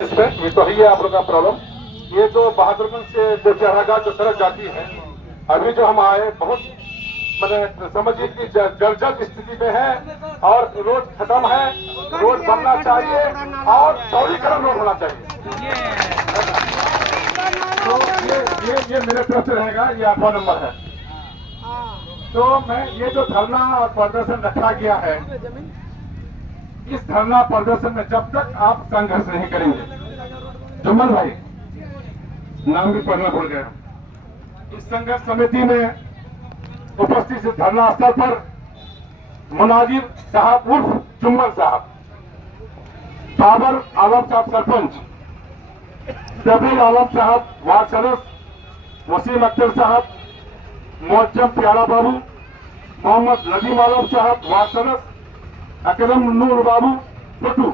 ये तो है आप लोग का प्रॉब्लम। ये जो बहादुरगंज से जो चढ़ागा जो सड़क जाती है, अभी जो हम आए बहुत मैंने समझिए कि जर्जर स्थिति में है और रोड खत्म है। रोड बनना चाहिए और चौड़ीकरण रोड होना चाहिए। तो ये मेरे तरफ से रहेगा। ये 8वां नंबर है। तो मैं ये जो धरना और प्रदर्शन रखा गया है, इस धरना प्रदर्शन में जब तक आप संघर्ष नहीं करेंगे, जुम्मन भाई नाम भी पढ़ना भूल गया, इस संघर्ष समिति में उपस्थित इस धरना स्थल पर मुनाजिर साहब उर्फ जुम्मन साहब, बाबर आलम साहब सरपंच, जबीर आलम साहब वार्ड सदस्य, वसीम अख्तर साहब, मोहज्जम प्यारा बाबू, मोहम्मद नदीम आलम साहब वार्ड सदस्य, अकरम नूर बाबू टुटू,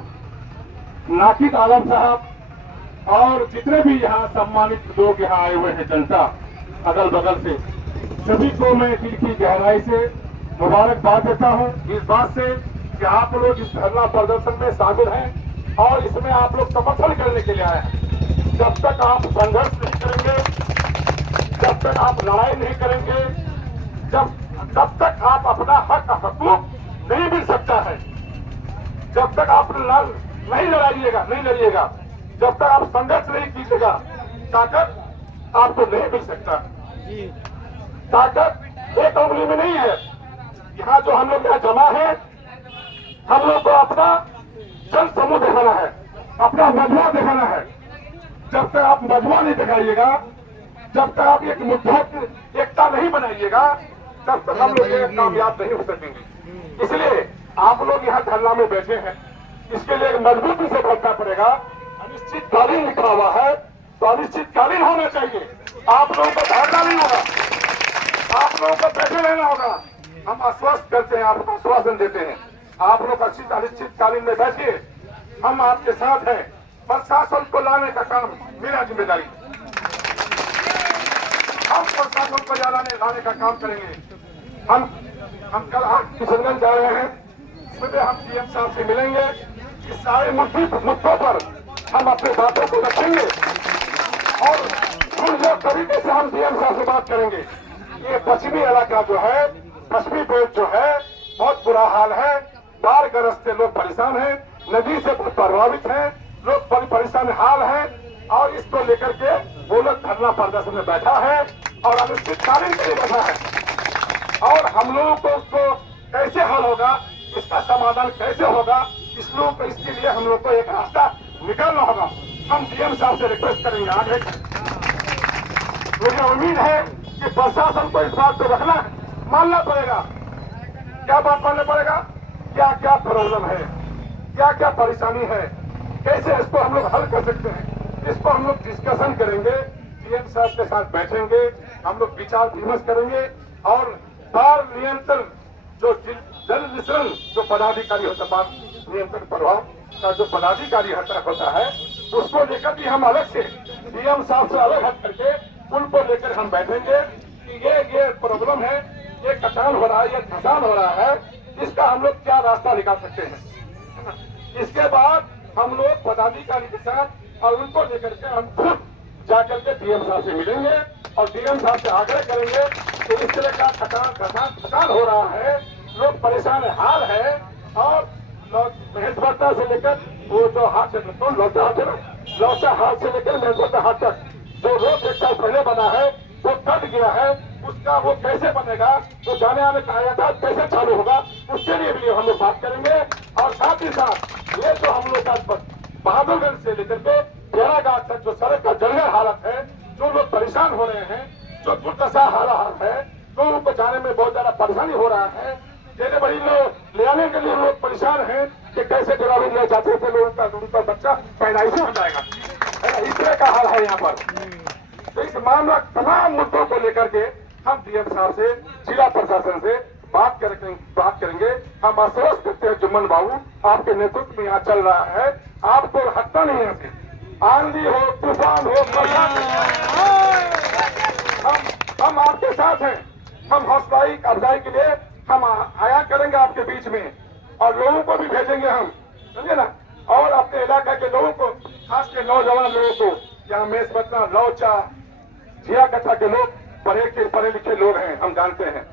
नाकिद आलम साहब और जितने भी यहाँ सम्मानित लोग यहाँ आए हुए हैं, जनता अगल बगल से, सभी को मैं दिल की गहराई से मुबारकबाद देता हूँ इस बात से कि आप लोग इस धरना प्रदर्शन में शामिल हैं और इसमें आप लोग समर्थन करने के लिए आए हैं। जब तक आप संघर्ष नहीं करेंगे, जब तक आप लड़ाई नहीं करेंगे, तब तक आप अपना हक हकूक नहीं मिल सकता है। जब तक आप नहीं लड़िएगा, जब तक आप संघर्ष नहीं कीजिएगा, ताकत आपको नहीं मिल सकता। ताकत एक उंगली में नहीं है। यहाँ जो हम लोग यहाँ जमा है, हम लोग को अपना जन समूह दिखाना है, अपना मजबूत दिखाना है। जब तक आप मजबूत नहीं दिखाइएगा, जब तक आप एक मुद्दा एकता नहीं बनाइएगा, तब तक हम लोग कामयाब नहीं हो सकेंगे। इसलिए आप लोग यहाँ धरना में बैठे हैं, इसके लिए मजबूती से बैठना पड़ेगा। अनिश्चितकालीन लिखा हुआ है तो अनिश्चितकालीन होना चाहिए। आप लोगों को भागना नहीं होगा, आप लोगों को बैठे रहना होगा। हम आश्वस्त करते हैं, आपको आश्वासन देते हैं, आप लोग अनिश्चितकालीन में बैठिए, हम आपके साथ हैं। प्रशासन को लाने का काम मेरा जिम्मेदारी, हम प्रशासन को लाने का काम करेंगे। हम कल आज किशनगंज जा रहे हैं, सुबह हम डीएम साहब से मिलेंगे। इस सारे मुद्दों पर हम अपने बातों को रखेंगे और सुलझे तरीके से हम डीएम साहब से बात करेंगे। ये पश्चिमी इलाका जो है, पश्चिमी बेल्ट जो है, बहुत बुरा हाल है। बाढ़ ग्रस्त से लोग परेशान हैं, नदी से बहुत प्रभावित हैं, लोग परेशान हाल हैं और इसको लेकर के वो लोग धरना प्रदर्शन में बैठा है और अनिश्चितकालीन के लिए बैठा है। और हम लोगों को उसको कैसे हल होगा, इसका समाधान कैसे होगा, इसके लिए हम लोग को एक रास्ता निकालना होगा। हम डीएम साहब से रिक्वेस्ट करेंगे आगे। मुझे उम्मीद है कि प्रशासन को इस बात को रखना है, मानना पड़ेगा। क्या बात मानना पड़ेगा, क्या क्या प्रॉब्लम है, क्या क्या परेशानी है, कैसे इसको हम लोग हल कर सकते हैं, इसको हम लोग डिस्कशन करेंगे। डीएम साहब के साथ बैठेंगे, हम लोग विचार विमर्श करेंगे और बाढ़ नियंत्रण जो जल मिश्रण जो पदाधिकारी होता है, बाढ़ नियंत्रण प्रभाव का जो पदाधिकारी होता है, उसको लेकर भी हम अलग से डीएम साहब से अलग हट करके उनको लेकर हम बैठेंगे कि ये प्रॉब्लम है, ये कटान हो रहा है, ये धसान हो रहा है, इसका हम लोग क्या रास्ता निकाल सकते हैं। इसके बाद हम लोग पदाधिकारी के साथ और उनको लेकर के हम खुद जाकर के डीएम साहब से मिलेंगे और डीएम साहब से आग्रह करेंगे कि इस तरह का थकान हो रहा है, लोग परेशान हाल है और महेशवरता से लेकर वो जो हाथ से लौटा हाथ से लेकर महेशवरता हाथ तक जो रोड 1 साल पहले बना है वो कट गया है, उसका वो कैसे बनेगा, वो जाने आने का यातायात कैसे चालू होगा, उसके लिए भी हम लोग बात करेंगे। और साथ ही साथ ये जो हम लोग बहादुरगंज से लेकर के प्याराघाट तक जो सड़क का जर्जर हालत है, जो लोग परेशान हो रहे हैं, जो दुर्दशा हालत है, लोगों को जाने में बहुत ज्यादा परेशानी हो रहा है, जैसे बड़ी लोग ले आने के लिए लोग परेशान हैं कि कैसे ड्राइविंग ले जाते थे, लोगों का दूरी पर बच्चा पैदाइश हो जाएगा, इस तरह का हाल है यहाँ पर। तो इस मामला तमाम मुद्दों को लेकर के हम डीएम साहब से, जिला प्रशासन से बात करेंगे। हम आश्वस्त करते हैं जुम्मन बाबू, आपके नेतृत्व में यहाँ चल रहा है, आपको हटना नहीं है। आंधी हो, तूफान हो, हम आपके साथ हैं। हम हौसला अफजाई के लिए हम आया करेंगे आपके बीच में और लोगों को भी भेजेंगे हम, समझे ना। और अपने इलाका के लोगों को, खास के नौजवान लोगों को यहाँ मेसपतना लौचा जिया कथा के लोग पढ़े लिखे लोग हैं, हम जानते हैं।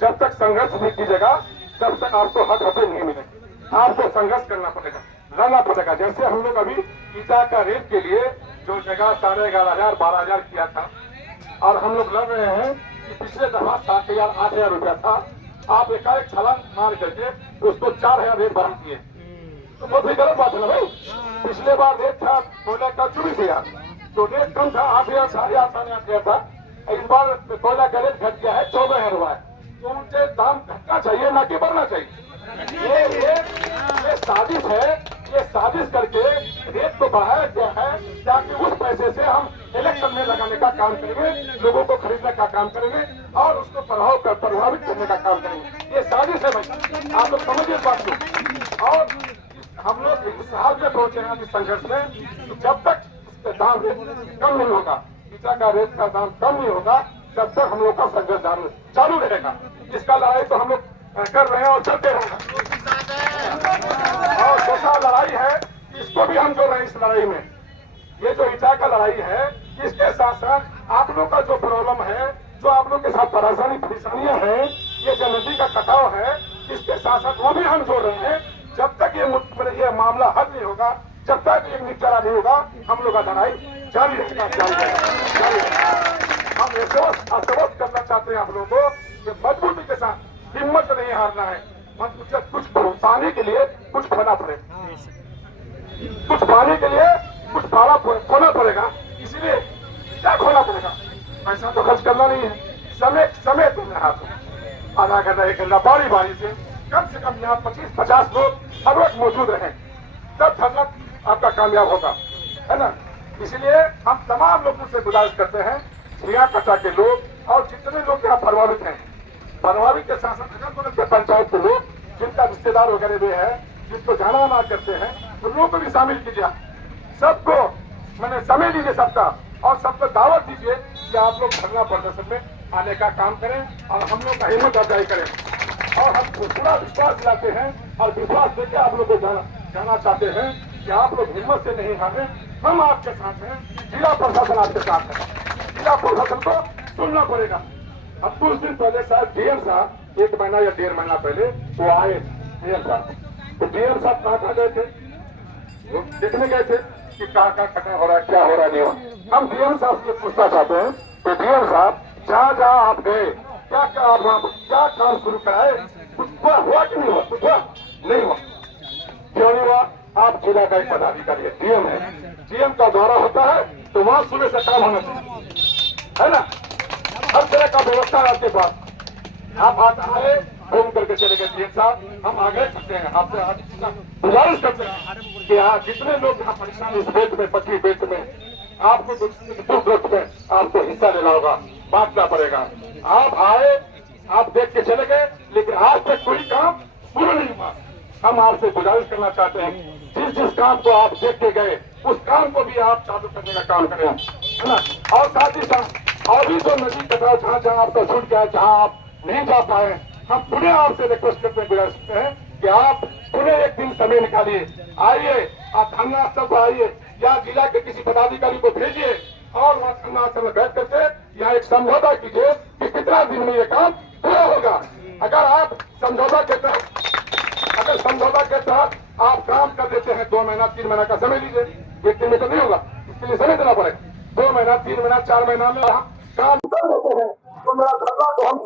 जब तक संघर्ष नहीं कीजिएगा तब तक आपको हक हक नहीं मिलेगा। आपको संघर्ष करना पड़ेगा, लड़ना पड़ेगा। जैसे हम लोग अभी ईटा का रेट के लिए जो जगह 11,500 12,000 किया था और हम लोग लड़ रहे हैं कि पिछले दफा 7,000 8,000 रुपया था, आप एकाएक छलांग मार करके उसको 4,000 रेट बढ़ा दिए, तो बहुत ही गलत बात है ना भाई। पिछले बार रेट था कोयला का 24,000, तो रेट कम था 8,000 8,500 था। इस बार कोयला का रेट घट गया है 14,000 हुआ है, तो उनसे दाम घटना चाहिए ना कि बढ़ना चाहिए। ये साजिश है, ये साजिश करके रेट को बढ़ाया गया है ताकि उस पैसे से हम इलेक्शन में लगाने का काम करेंगे, लोगों को खरीदने का काम करेंगे और उसको प्रभावित करने का काम करेंगे। ये साजिश है भाई, आप लोग समझिए इस बात को। और हम लोग इस हाल में पहुंचे हैं इस संघर्ष में, तो जब तक इसका दाम कम नहीं होगा, ईटा का रेट का दाम कम नहीं होगा, तब तक हम लोग का संघर्ष चालू रहेगा। इसका लड़ाई तो हम लोग कर रहे हैं और चलते रहेंगे। और दूसरा लड़ाई है, इसको भी हम जो रहे हैं इस लड़ाई में, ये जो ईटा का लड़ाई है, इसके साथ साथ आप लोग का जो प्रॉब्लम है, जो आप लोग के साथ परेशानियां हैं, ये जो नदी का कटाव है, इसके साथ साथ वो भी हम जोड़ रहे हैं। जब तक ये मामला हल नहीं होगा, जब तक ये निपटारा नहीं होगा, हम लोग का लड़ाई जारी रहेगा। हम आश्वस्त करना चाहते हैं आप लोगों को कि मजबूती के साथ, हिम्मत नहीं हारना है। कुछ पाने के लिए कुछ खोना पड़ेगा, कुछ पाने के लिए कुछ खोना पड़ेगा। इसलिए क्या खोना पड़ेगा? पैसा तो खर्च करना नहीं है, समय तुम्हें हाथ में आधा घंटा 1 घंटा बारी से कम यहाँ 25-50 लोग हर वक्त मौजूद रहे, तब धरना आपका कामयाब होगा, है ना। इसलिए हम तमाम लोगों से गुजारिश करते हैं, जिया कटा के लोग और जितने लोग यहाँ प्रभावित हैं, प्रभावित के साथ साथ पंचायत के लोग जिनका रिश्तेदार वगैरह भी है, जिसको जाना ना करते हैं, उन लोगों को भी शामिल कीजिए। सबको मैंने समय दीजिए सबका, और सबको दावत दीजिए कि आप लोग धरना प्रदर्शन में आने का काम करें और हम लोग का हिम्मत अफजाई करें। और हम पूरा विश्वास दिलाते हैं और विश्वास देकर आप लोग को जाना चाहते हैं कि आप लोग हिम्मत से नहीं हारे, हम आपके साथ हैं, जिला प्रशासन आपके साथ है। जिला प्रशासन को सुनना पड़ेगा। अब कुछ दिन पहले शायद डीएम साहब 1 महीना या 1.5 महीना पहले वो आए डीएम साहब, तो डीएम साहब कहाँ गए थे? वो देखने गए थे कि कहाँ कटा हो रहा है, क्या हो रहा है, नहीं हो रहा। हम डीएम साहब से पूछना चाहते हैं कि डीएम साहब जहाँ आप गए, क्या काम शुरू कराए, कुछ हुआ कि नहीं हुआ? कुछ हुआ नहीं हुआ, क्यों नहीं हुआ? आप जिला का एक पदाधिकारी है, डीएम है, डीएम का दौरा होता है तो वहां सुबह से काम होना चाहिए, है ना। हर तरह का व्यवस्था आपके पास, आप आज आए घूम करके चले गए। डीएम साहब हम आगे करते हैं, आपसे गुजारिश करते हैं कि आप जितने लोग यहाँ परेशान इस बेच में, पटरी बेच में, आपको दुख में आपको हिस्सा लेना होगा, बांटना पड़ेगा। आप आए, आप देख के चले गए, लेकिन आज तक कोई काम पूरा नहीं हुआ। हम आपसे गुजारिश करना चाहते हैं, जिस काम को आप देख के गए, उस काम को भी आप चालू करने का काम करें, है ना। और साथ ही साथ और भी जो नदी कटाव जहाँ आपका छूट गया, जहाँ आप नहीं जा पाए, हम पुनः आपसे रिक्वेस्ट करते हैं, गुजारिश करते हैं कि आप पुनः एक दिन समय निकालिए, आइए, आप धरना स्थल पर आइए या जिला के किसी पदाधिकारी को भेजिए और वहाँ धरना स्थल में बैठ करके यहाँ एक समझौता कीजिए कि कितना दिन में ये काम पूरा होगा। अगर आप समझौता के तहत आप काम कर देते हैं, 2 महीना 3 महीना का समय लीजिए, 1 दिन में तो नहीं होगा, इसके लिए समय देना पड़ेगा। 2 महीना 3 महीना 4 महीना में काम कर देते हैं, तो मेरा धरना तो हम